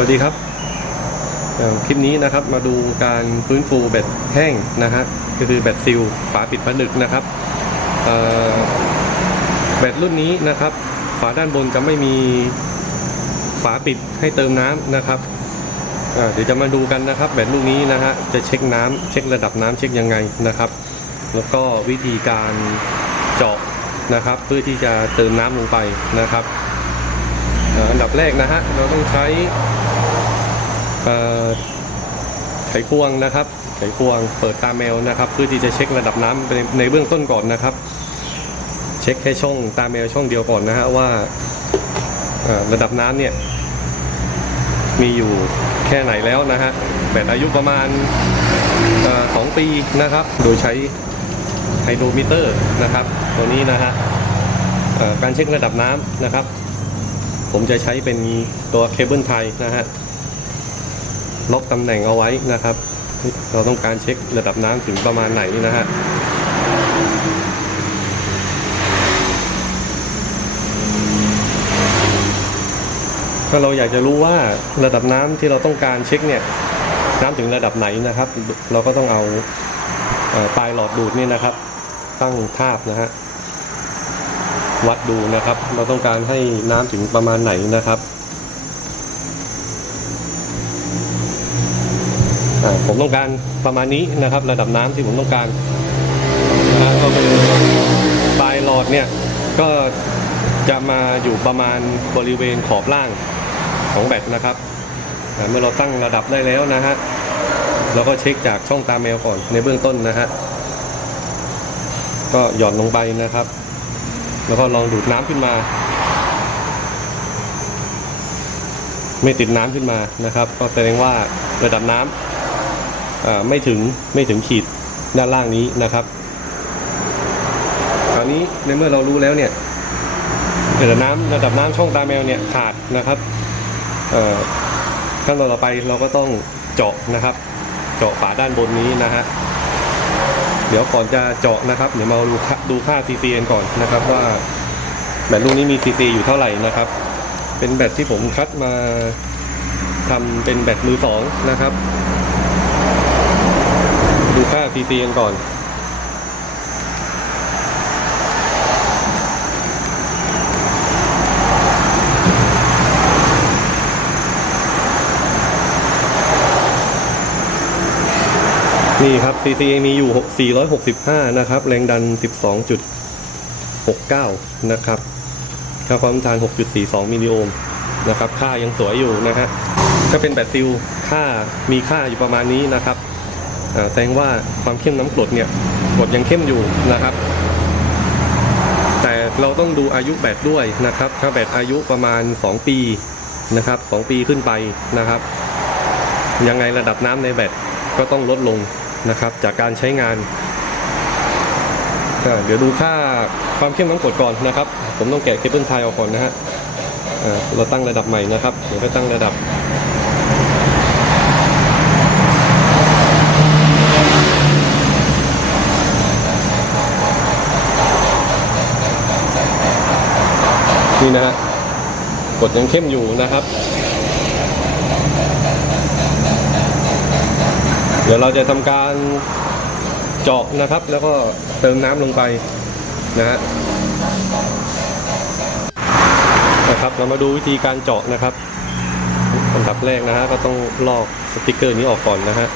วัสดีครับคลิปนี้นะครับมาดูการฟื้นฟูแบตแห้งนะฮะก็คือแบตซิลฝาปิดผนึกนะครับแบตรุ่นนี้นะครับ ฝาด้านบนจะไม่มีฝาปิดให้เติมน้ำนะครับเดี๋ยวจะมาดูกันนะครับแบตลูกนี้นะฮะจะเช็คน้ำเช็คระดับน้ำเช็คยังไงนะครับ แล้วก็วิธีการเจาะนะครับ เพื่อที่จะเติมน้ำลงไปนะครับอันดับแรกนะฮะเราต้องใช้ ไขควงนะครับ ไขควงเปิดตาแมวนะครับ เพื่อที่จะเช็คระดับน้ำในในเบื้องต้นก่อนนะครับ เช็คแค่ช่องตาแมวช่องเดียวก่อนนะฮะว่าระดับน้ำเนี่ยมีอยู่แค่ไหนแล้วนะฮะแบตอายุประมาณสองปีนะครับ โดยใช้ไฮโดรมิเตอร์นะครับ ตัวนี้นะฮะการเช็คระดับน้ำนะครับ ผมจะใช้เป็นตัวเคเบิลไทยนะฮะ ล็อกตำแหน่งเอาไว้นะครับ เราต้องการเช็คระดับน้ำถึงประมาณไหนนะฮะถ้าเราอยากจะรู้ว่าระดับน้ำที่เราต้องการเช็คเนี่ยน้ำถึงระดับไหนนะครับ เราก็ต้องเอาปลายหลอดดูดนี่นะครับ ตั้งทาบนะฮะวัดดูนะครับ เราต้องการให้น้ำถึงประมาณไหนนะครับ ผมต้องการประมาณนี้นะครับ ระดับน้ำที่ผมต้องการนะก็คือปลายหลอดเนี่ยก็จะมาอยู่ประมาณบริเวณขอบล่างของแบตนะครับ เมื่อเราตั้งระดับได้แล้วนะฮะเราก็เช็คจากช่องตาแมวก่อนในเบื้องต้นนะฮะก็หย่อนลงไปนะครับ แล้วก็ลองดูดน้ำขึ้นมา ไม่ติดน้ำขึ้นมานะครับ ก็แสดงว่าระดับน้ำอ่า ไม่ถึงไม่ถึงขีดด้านล่างนี้นะครับ คราวนี้ในเมื่อเรารู้แล้วเนี่ยระดับน้ำระดับน้ำช่องตาแมวเนี่ยขาดนะครับขั้นตอนต่อไปเราก็ต้องเจาะนะครับ เจาะฝาด้านบนนี้นะฮะเดี๋ยวก่อนจะเจาะนะครับเดี๋ยวมาดูค่าดูค่า CCN ก่อนนะครับว่าแบตลูกนี้มี CC อยู่เท่าไหร่นะครับ เป็นแบตที่ผมคัดมาทำเป็นแบตมือสองนะครับ ดูค่า CCN ก่อนนี่ครับ CC มีอยู่ 465 นะครับ แรงดัน 12.69 นะครับ ค่าความต้าน 6.42 มิลลิโอห์ม นะครับ ค่ายังสวยอยู่นะฮะ ก็เป็นแบตซิล ค่า มีค่าอยู่ประมาณนี้นะครับ แสดงว่าความเข้มน้ำกรดเนี่ยกรดยังเข้มอยู่นะครับ แต่เราต้องดูอายุแบตด้วยนะครับ ถ้าแบตอายุประมาณ 2 ปีนะครับ 2 ปีขึ้นไปนะครับ ยังไงระดับน้ำในแบตก็ต้องลดลงนะครับ จากการใช้งาน เดี๋ยวดูค่าความเข้มน้ำกรดก่อนนะครับ ผมต้องแกะเคเบิลไทยออกก่อนนะฮะเราตั้งระดับใหม่นะครับเดี๋ยวไปตั้งระดับ นี่นะฮะกดยังเข้มอยู่นะครับ เดี๋ยวเราจะทำการเจาะนะครับ แล้วก็เติมน้ำลงไปนะฮะนะครับเรามาดูวิธีการเจาะนะครับอันดับแรกนะฮะก็ต้องลอกสติกเกอร์นี้ออกก่อนนะฮะ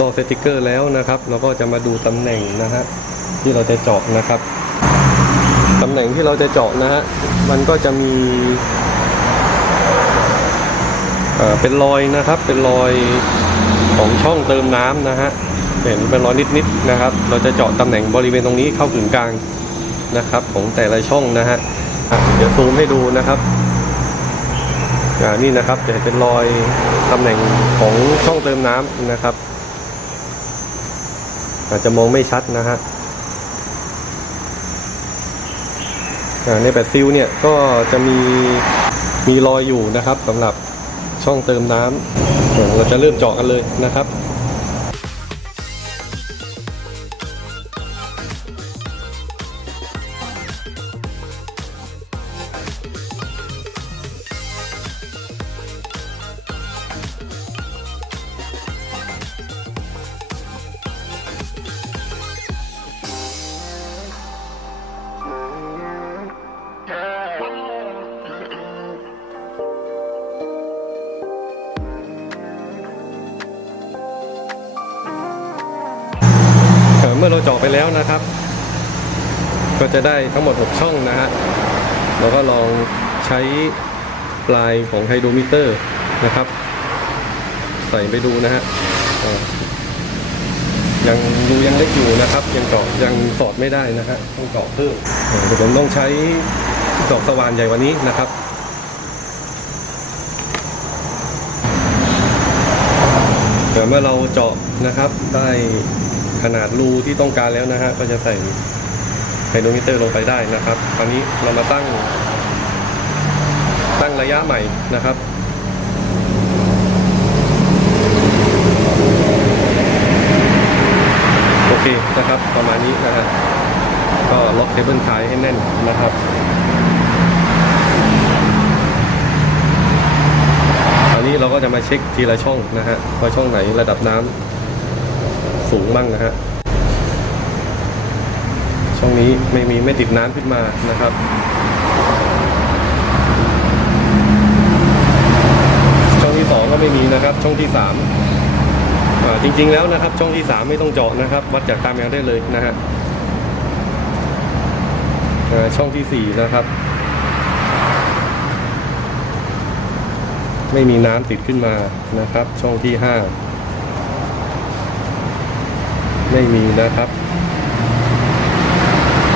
ลอกสติกเกอร์แล้วนะครับ เราก็จะมาดูตำแหน่งนะฮะที่เราจะเจาะนะครับตำแหน่งที่เราจะเจาะนะฮะมันก็จะมีเอ่อเป็นรอยนะครับ เป็นรอยของช่องเติมน้ำนะฮะเห็นเป็นรอยนิดๆนะครับ เราจะเจาะตำแหน่งบริเวณตรงนี้เข้าถึงกลางนะครับ ของแต่ละช่องนะฮะเดี๋ยวซูมให้ดูนะครับอ่านี่นะครับจะเห็นเป็นรอยตำแหน่งของช่องเติมน้ำนะครับ อาจจะมองไม่ชัดนะฮะในแบตซิลเนี่ยก็จะมีมีรอยอยู่นะครับสำหรับช่องเติมน้ำเราจะเริ่มเจาะกันเลยนะครับ ได้ทั้งหมด 6 ช่องนะฮะเราก็ลองใช้ปลายของไฮโดรมิเตอร์นะครับ ใส่ไปดูนะฮะยังรูยังเล็กอยู่นะครับ ยังเจาะยังสอดไม่ได้นะฮะต้องเจาะเพิ่มเดี๋ยวผมต้องใช้ดอกสว่านใหญ่กว่านี้นะครับเดี๋ยวเมื่อเราเจาะนะครับได้ขนาดรูที่ต้องการแล้วนะฮะก็จะใส่ ไฮโดรมิเตอร์ลงไปได้นะครับคราวนี้เรามาตั้ง ตั้งระยะใหม่นะครับโอเคนะครับประมาณนี้นะฮะก็ล็อกเคเบิลไทยให้แน่นนะครับคราวนี้เราก็จะมาเช็คทีละช่องนะฮะว่าช่องไหนระดับน้ำสูงบ้างนะฮะ ช่องนี้ไม่มีไม่ติดน้ำขึ้นมานะครับช่องที่สองก็ไม่มีนะครับ ช่องที่สามจริง ๆ แล้วนะครับ ช่องที่สามไม่ต้องเจาะนะครับ วัดจากตามแมวได้เลยนะฮะช่องที่สี่นะครับ ไม่มีน้ำติดขึ้นมานะครับ ช่องที่ห้าไม่มีนะครับ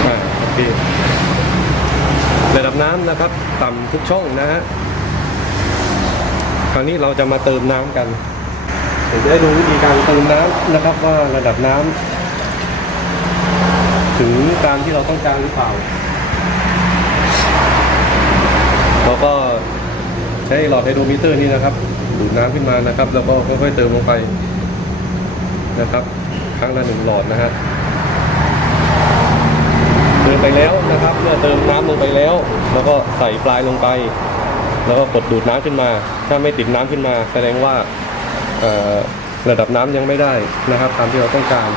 อ่าโอเค ระดับน้ำนะครับต่ำทุกช่องนะฮะคราวนี้เราจะมาเติมน้ำกันเดี๋ยวจะได้ดูวิธีการเติมน้ำนะครับว่าระดับน้ำถึงตามที่เราต้องการหรือเปล่าเราก็ใช้หลอดไฮโดรมิเตอร์นี่นะครับ ดูดน้ำขึ้นมานะครับ แล้วก็ค่อยๆเติมลงไปนะครับ ครั้งละหนึ่งหลอดนะฮะ เติมไปแล้วนะครับ เมื่อเติมน้ำลงไปแล้ว แล้วก็ใส่ปลายลงไป แล้วก็กดดูดน้ำขึ้นมา ถ้าไม่ติดน้ำขึ้นมา แสดงว่าระดับน้ำยังไม่ได้นะครับตามที่เราต้องการ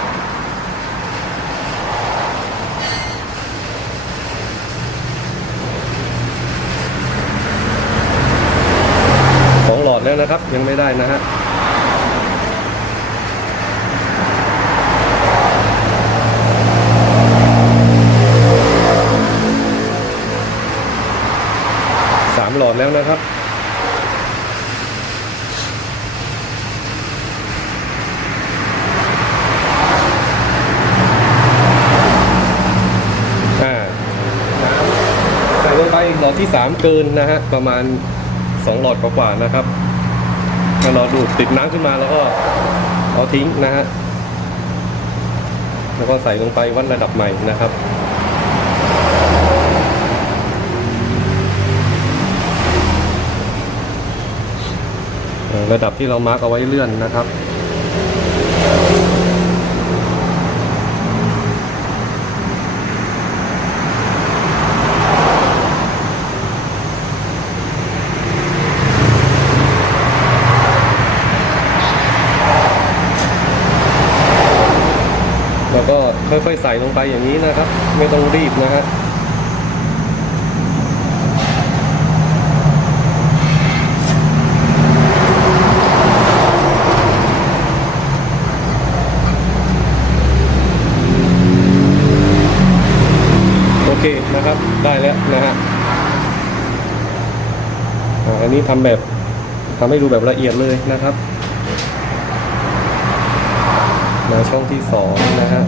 สองหลอดแล้วนะครับยังไม่ได้นะฮะ หลอดแล้วนะครับ อ่าใส่ลงไปหลอดที่สามเกินนะฮะ ประมาณสองหลอดกว่าๆนะครับถ้าเราดูดติดน้ำขึ้นมาแล้วก็เอาทิ้งนะฮะ แล้วก็ใส่ลงไปวัดระดับใหม่นะครับ เอ่อ ระดับที่เรามาร์กเอาไว้เลื่อนนะครับ แล้วก็ค่อยๆใส่ลงไปอย่างนี้นะครับ ไม่ต้องรีบนะฮะ โอเคนะครับ ได้แล้วนะฮะ อันนี้ทำแบบทำให้ดูแบบละเอียดเลยนะครับมาช่องที่สองนะฮะ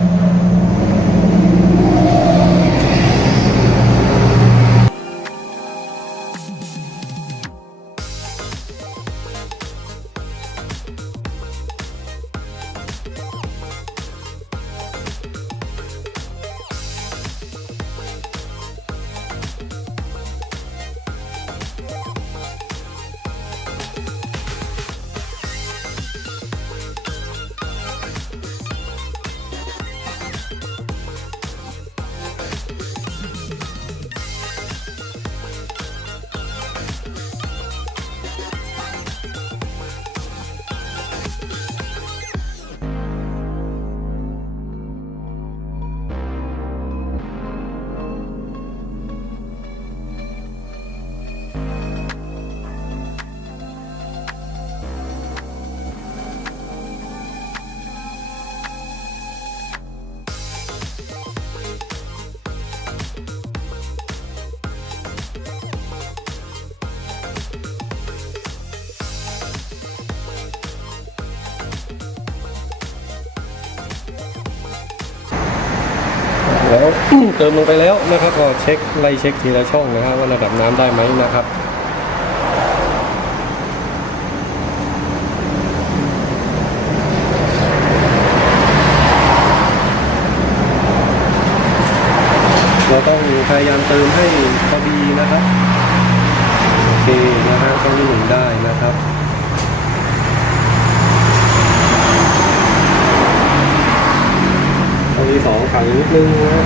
เติมลงไปแล้วนะครับก็เช็คไล่เช็คทีละช่องนะครับว่าระดับน้ำได้ไหมนะครับเราต้องพยายามเติมให้พอดีนะครับโอเคนะฮะช่องที่หนึ่งได้นะครับช่องที่สองขังนิดนึงนะฮะ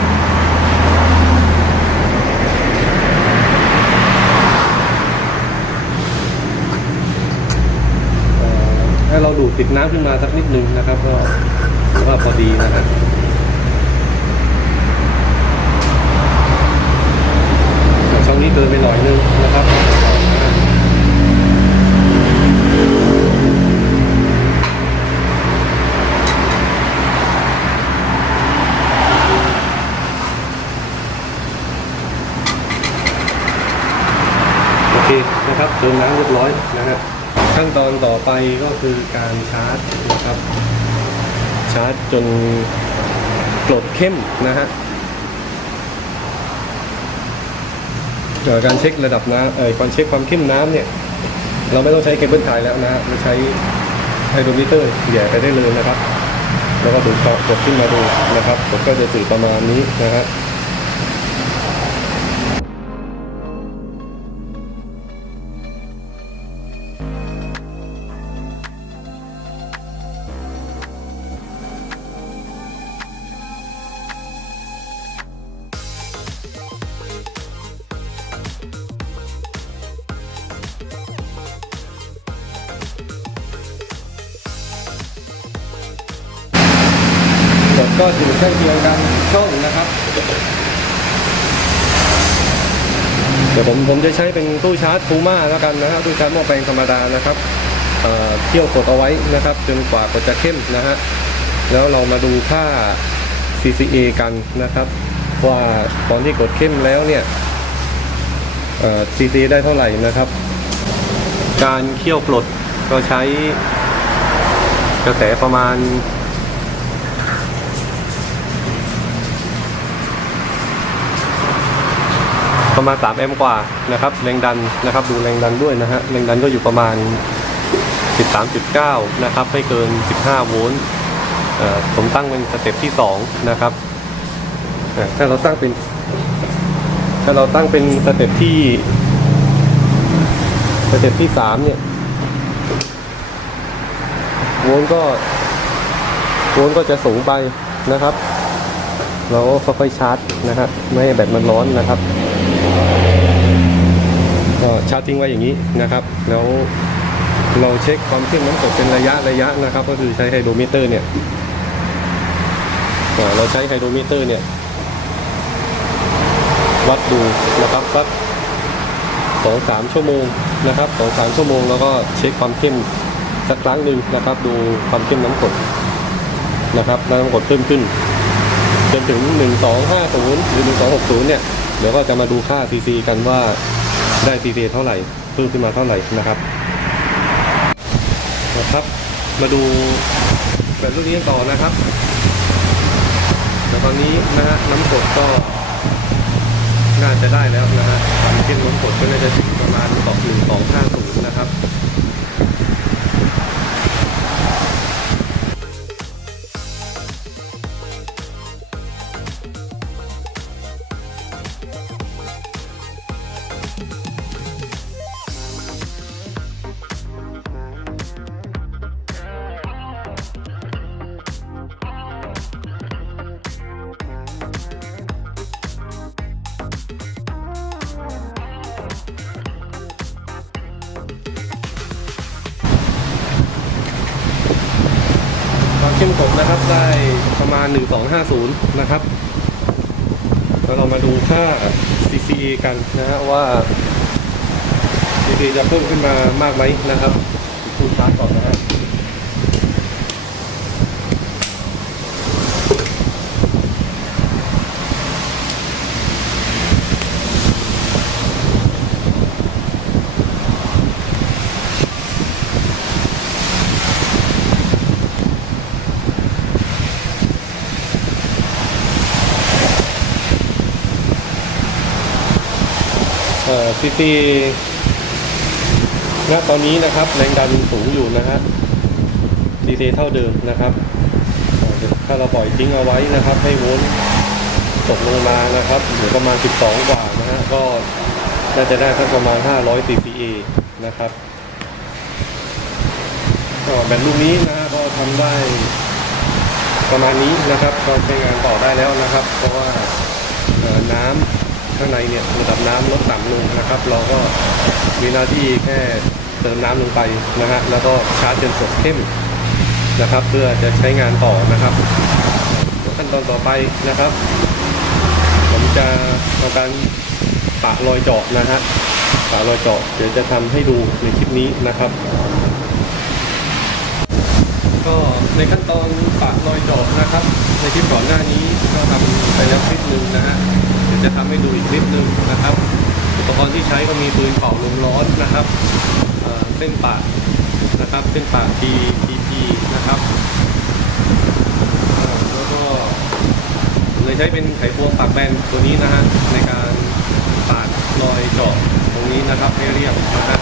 เอ่อให้เราดูดติดน้ำขึ้นมาสักนิดนึงนะครับ ก็ก็พอดีนะครับช่องนี้เกินไปหน่อยนึงนะครับโอเคนะครับเติมน้ำเรียบร้อยนะฮะ ขั้นตอนต่อไปก็คือการชาร์จนะครับ ชาร์จจนกรดเข้มนะฮะเกี่ยวกับการเช็คระดับน้ำเอ่อการเช็คความเข้มน้ำเนี่ย เราไม่ต้องใช้เคเบิลไทยแล้วนะฮะเราใช้ไฮโดรมิเตอร์แหย่ไปได้เลยนะครับ แล้วก็ดูดกดขึ้นมาดูนะครับกดก็จะสื่อประมาณนี้นะฮะ ก็อยู่ใกล้เคียงกันช่องนะครับเดี๋ยวผมผมจะใช้เป็นตู้ชาร์จฟูม่าแล้วกันนะครับตู้ชาร์จหม้อแปลงธรรมดานะครับเเที่ยวกดเอาไว้นะครับ จนกว่ากดจะเข้มนะฮะแล้วเรามาดูค่า CCA กันนะครับ ว่าตอนที่กดเข้มแล้วเนี่ย CCA ได้เท่าไหร่นะครับ การเคี่ยวกดก็ใช้กระแสประมาณ ประมาณ3แอมป์กว่านะครับแรงดันนะครับดูแรงดันด้วยนะฮะแรงดันก็อยู่ประมาณ 13.9 นะครับไม่เกิน 15 โวลต์ผมตั้งเป็นสเต็ปที่ 2 นะครับถ้าเราตั้งเป็น ถ้าเราตั้งเป็นสเต็ปที่สเต็ปที่ 3 เนี่ยโวลต์ก็โวลต์ก็จะสูงไปนะครับ เราก็ค่อยๆชาร์จนะครับไม่ให้แบตมันร้อนนะครับ ก็ชาร์จทิ้งไว้อย่างนี้นะครับ แล้วเราเช็คความเข้มน้ำกรดเป็นระยะระยะนะครับ ก็คือใช้ไฮโดรมิเตอร์เนี่ยเราใช้ไฮโดรมิเตอร์เนี่ยวัดดูนะครับสักสองสามชั่วโมงนะครับสองสามชั่วโมงแล้วก็เช็คความเข้มสักครั้งหนึ่งนะครับ ดูความเข้มน้ำกรดนะครับน้ำกรดเพิ่มขึ้นจนถึง 1250 หรือ 1260 เนี่ย เดี๋ยวก็จะมาดูค่า CC กันว่า ได้ CC เท่าไหร่เพิ่มขึ้นมาเท่าไหร่นะครับนะครับ มาดูแบบรุ่นนี้ต่อนะครับ แต่ตอนนี้นะฮะน้ำกดก็น่าจะได้แล้วนะฮะความเข้มน้ำกดก็น่าจะถึงประมาณ21250นะครับ 1250 นะครับแล้วเรามาดูค่า CCE กันนะฮะว่า CCE จะเพิ่มขึ้นมามากไหมนะครับดูชาร์จก่อนนะฮะ ซีซีณตอนนี้นะครับแรงดันสูงอยู่นะฮะซีซีเท่าเดิมนะครับ ถ้าเราปล่อยทิ้งเอาไว้นะครับ ให้วลต์ตกลงมานะครับเหลือประมาณ 12 กว่านะฮะก็น่าจะได้สักประมาณ 500 CCA นะครับก็แบตลูกนี้นะฮะก็ทำได้ประมาณนี้นะครับ ก็ใช้งานต่อได้แล้วนะครับ เพราะว่าน้ำ ข้างในเนี่ยระดับน้ำลดต่ำลงนะครับ เราก็มีหน้าที่แค่เติมน้ำลงไปนะฮะแล้วก็ชาร์จจนสดเข้มนะครับ เพื่อจะใช้งานต่อนะครับขั้นตอนต่อไปนะครับ ผมจะทำการปะรอยเจาะนะฮะปะรอยเจาะเดี๋ยวจะทำให้ดูในคลิปนี้นะครับก็ในขั้นตอนปะรอยเจาะนะครับ ในคลิปก่อนหน้านี้ก็ทำไปแล้วคลิปหนึ่งนะฮะ จะทำให้ดูอีกคลิปหนึ่งนะครับ อุปกรณ์ที่ใช้ก็มีปืนเป่าลมร้อนนะครับเส้นปะนะครับเส้นปะ PPP นะครับแล้วก็เลยใช้เป็นไขควงปากแบนตัวนี้นะฮะในการปาดรอยเจาะตรงนี้นะครับให้เรียบนะฮะ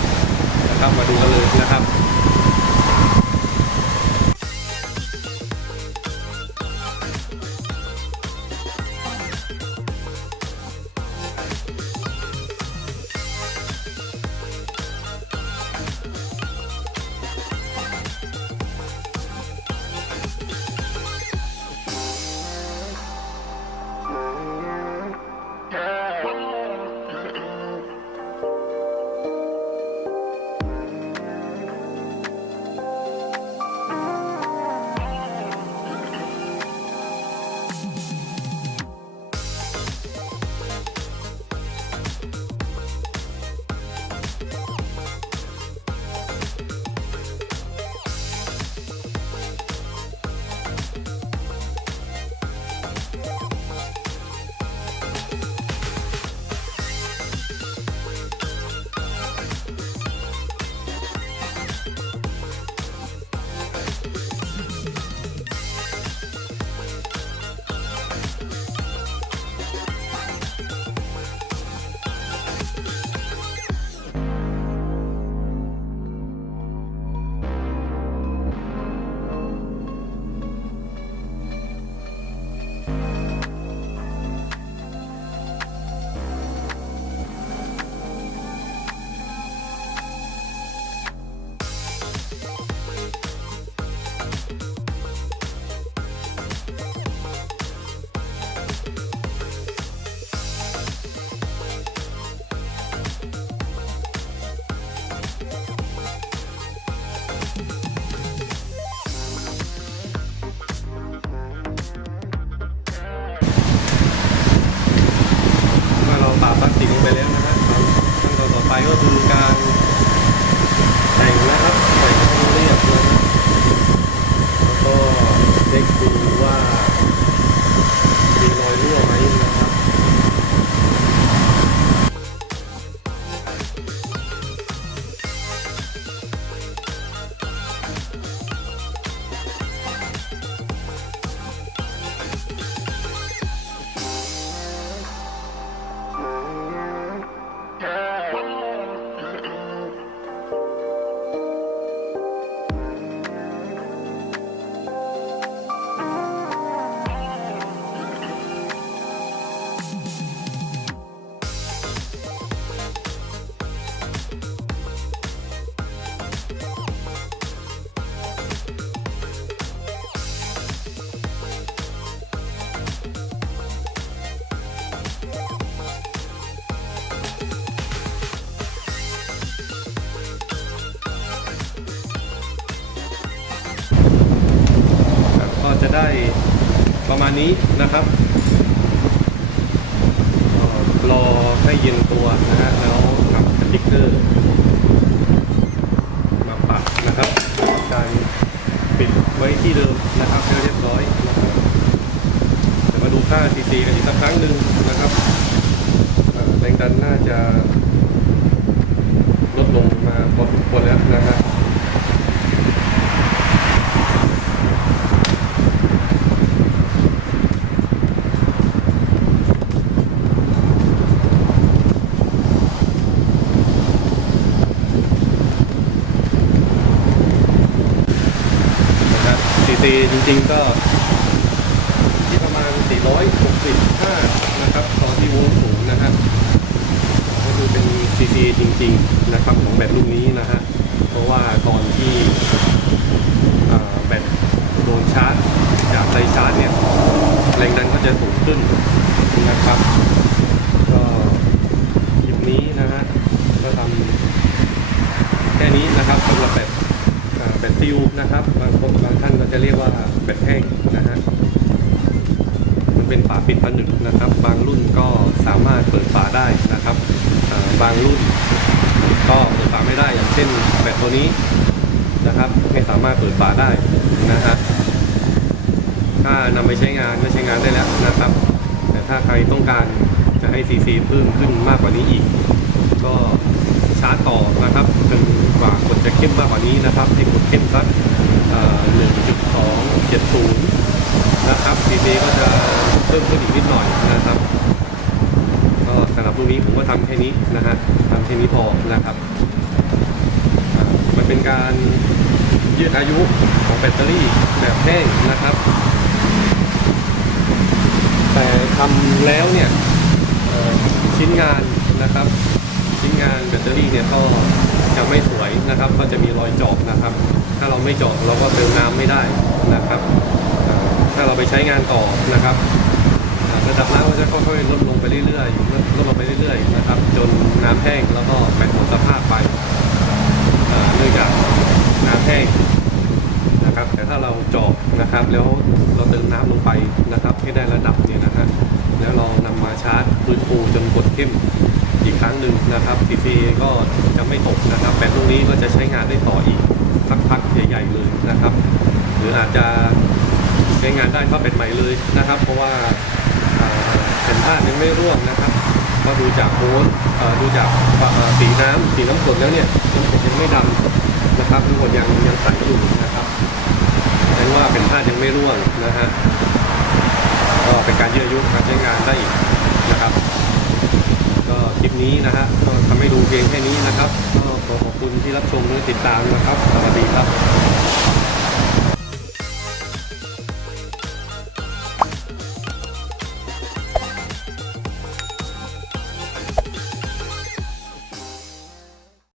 นะครับมาดูกันเลยนะครับ นี้นะครับรอให้เย็นตัวนะฮะแล้วทำสติ๊กเกอร์ มาปักนะครับการปิดไว้ที่เดิมนะครับให้เรียบร้อยนะครับเดี๋ยวมาดูค่า CC กันอีกสักครั้งหนึ่งนะครับแรงดันน่าจะลดลงมาพอสมควรแล้วนะฮะ จ ริง ๆ ก็ที่ประมาณ 465 นะครับต่อที่วลต์สูงนะครับก็คือเป็น CC จริง ๆ นะครับของแบตรุ่นนี้นะฮะเพราะว่าตอนที่แบตโดนชาร์จ จากไฟชาร์จเนี่ยแรงดันก็จะสูงขึ้นนะครับก็คลิปนี้นะฮะก็ทำแค่นี้นะครับสำหรับแบตอ่าแบ ตซิลนะครับ บางคนบางท่านก็จะเรียกว่าแบตแห้งนะฮะมันเป็นฝาปิดผนึกนะครับ บางรุ่นก็สามารถเปิดฝาได้นะครับบางรุ่นก็เปิดฝาไม่ได้อย่างเช่นแบตตัวนี้นะครับไม่สามารถเปิดฝาได้นะฮะถ้านำไปใช้งานก็ใช้งานได้แล้วนะครับ แต่ถ้าใครต้องการจะให้ซีซีเพิ่มขึ้นมากกว่านี้อีก ก็ชาร์จต่อนะครับจนกว่ากดจะเข้มมากกว่านี้นะครับให้ก เข้มสักหนึ่งจุดสองเจ็ดศูนย์นะครับซีซีก็จะเพิ่มขึ้นอีกนิดหน่อยนะครับก็สำหรับตรุ่นนี้ผมก็ทำแค่นี้นะฮะทำแค่นี้พอนะครับมันเป็นการยืดอายุของแบตเตอรี่แบบแห้งนะครับ แต่ทำแล้วเนี่ยชิ้นงานนะครับ ชิ้นงานแบตเตอรี่เนี่ยก็ จะไม่สวยนะครับ ก็จะมีรอยจาะนะครับ ถ้าเราไม่เจาะเราก็เติมน้ำไม่ได้นะครับ ถ้าเราไปใช้งานต่อนะครับระดับน้ำก็จะค่อยๆลดลงไปเรื่อยๆลดลงไปเรื่อยๆนะครับ จนน้ำแห้งแล้วก็แบตหมดสภาพไปเนื่องจากน้ำแห้งนะครับ แต่ถ้าเราเจาะนะครับ แล้วเราเติมน้ำลงไปนะครับ ให้ได้ระดับเนี่ยนะฮะแล้วเรานำมาชาร์จฟื้นฟูจนกดเข้ม อีกครั้งหนึ่งนะครับซีซีก็จะไม่ตกนะครับแบตตรงนี้ก็จะใช้งานได้ต่ออีกสักพักใหญ่ๆเลยนะครับ หรืออาจจะใช้งานได้เท่าเป็นใหม่เลยนะครับ เพราะว่าอ่าเป็นผ้ายังไม่ร่วงนะครับก็ดูจากโค้ดดูจากสีน้ำสีน้ำกรดแล้วเนี่ยยังไม่ดำนะครับน้ำกรดยังยังใสอยู่นะครับแสดงว่าเป็นผ้ายังไม่ร่วงนะฮะก็เป็นการยืดอายุการใช้งานได้อีก คลิปนี้นะฮะก็ทำให้ดูเพียงแค่นี้นะครับก็ขอขอบคุณที่รับชมและติดตามนะครับสวัสดีครับ